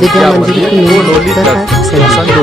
विद्या मंदिर तथा पाण्यात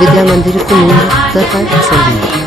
विद्या मंदिर कुनीर उत्तर संधी।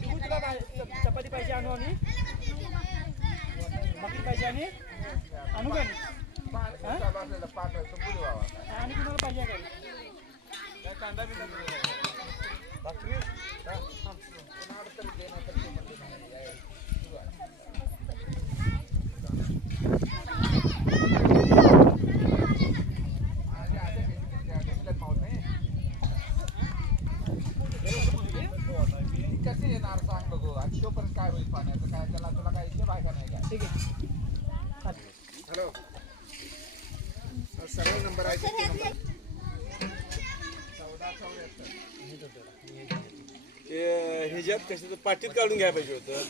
चपाती पाहिजे आणू आणि भाकरी पाहिजे आणि आणू का आणि कुणाला पाहिजे काय कांदा भाकरी कसे येणार सांग बघू आणि तोपर्यंत काय होईल पाण्याचं काय त्याला तुला काय इथे बायका नाही का ठीक आहे हॅलो सर्व नंबर आहे ह्याच्यात कशाचं पाटीत काढून घ्यायला पाहिजे होतं.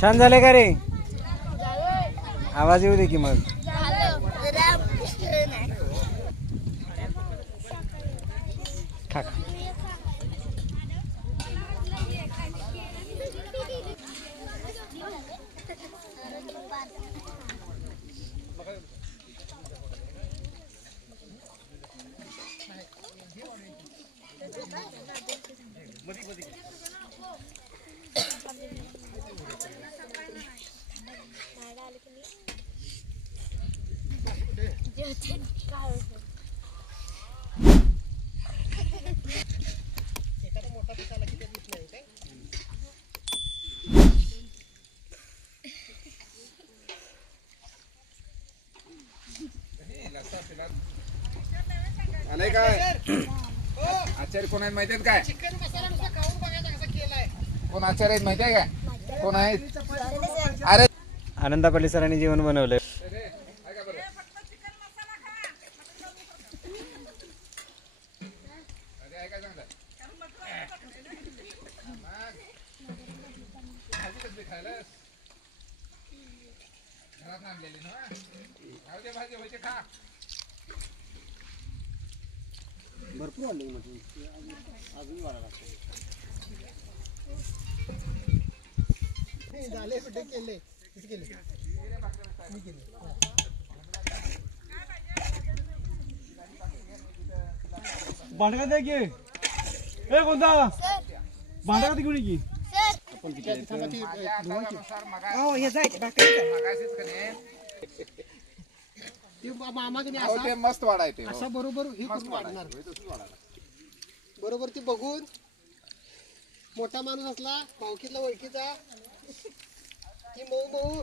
छान झाले का रे आवाज येऊ दे की मग खा खा. आलंय काय आचार्य कोण आहेत माहिती आहेत काय कोण आचार्य आहेत माहिती आहे काय कोण आहेत अरे आनंदापल्ली सरांनी जेवण बनवलंय. भरपूर आले अजून वाढायला झाले कुठे केले किती केले मी केले भांडा द्या की ए कोणता भांडा कधी घेऊन की आपण किती हो हे जायचं मस्त वाढायचे असा बरोबर हे करून वाढणार बरोबर ते बघून मोठा माणूस असला पावकीतला ओळखीचा की मऊ मऊ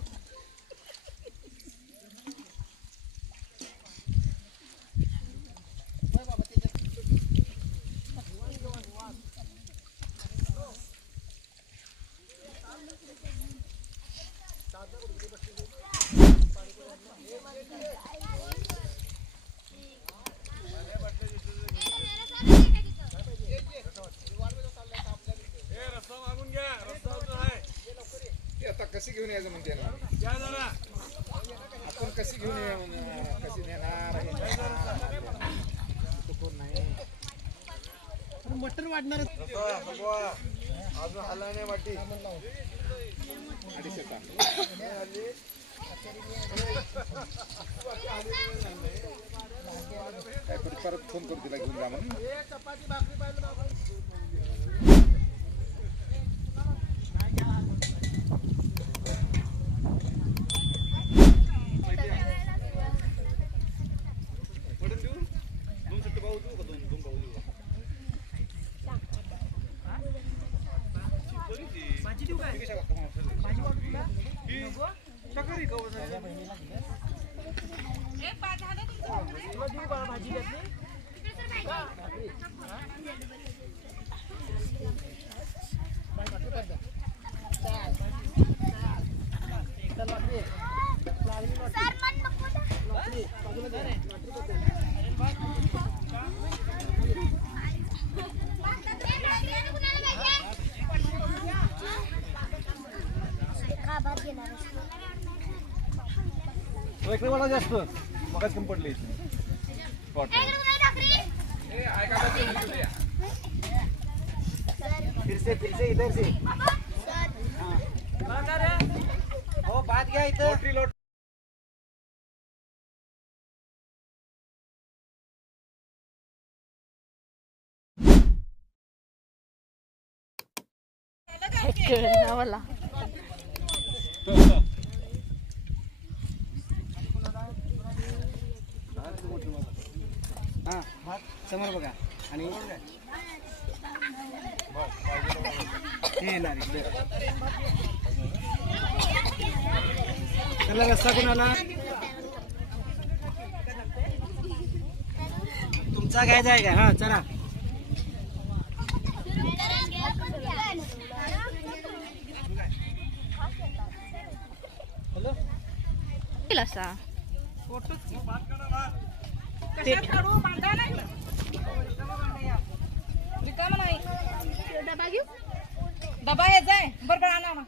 ते आता कशी घेऊन यायचं म्हणते ना आपण कशी घेऊन या कशी नेणार कोण नाही मटण वाढणार अजून हल्ला नाही वाटी 250 काय परत फोन करू तिला घेऊन जा म्हणून इकडे मला जास्त मगाच कमी पडले फिरसे इधर से हो बात घ्या इथं मला हा हात समोर बघा आणि हे येणार इकडे त्याला रस्ता कोणाला तुमचा घ्यायचा आहे का हा चला डबा हे जाय बरोबर आणा ना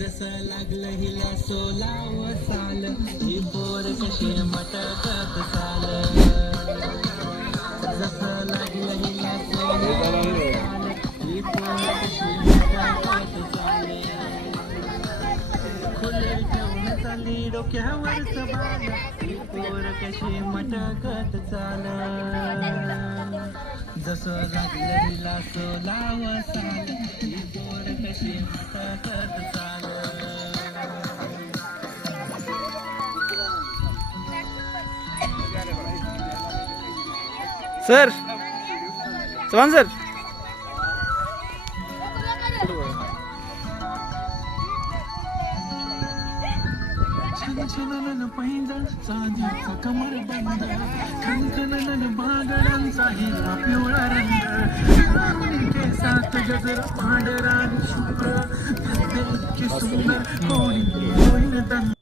जसं लागलं हिला सोलाव साल ही पोर कशी मटकत चाल जसं लागलं हिला सोलाव साल ही पोर कशी मटकत चाल खुले ठेवून चालली डोक्यावरच बाल ही पोर कशी मटकत चाल जसं लागलं हिला सोलाव साल ही पोर कशी मटकत चाल सर चव्हाण सर छनछनन पैंजण चांदीचा कमर बंद खनखनन बागडांचा हिरवा पिवळा रंग केसात गजर पांढरा शुभ्र इतके सुंदर कोणी होईल दंड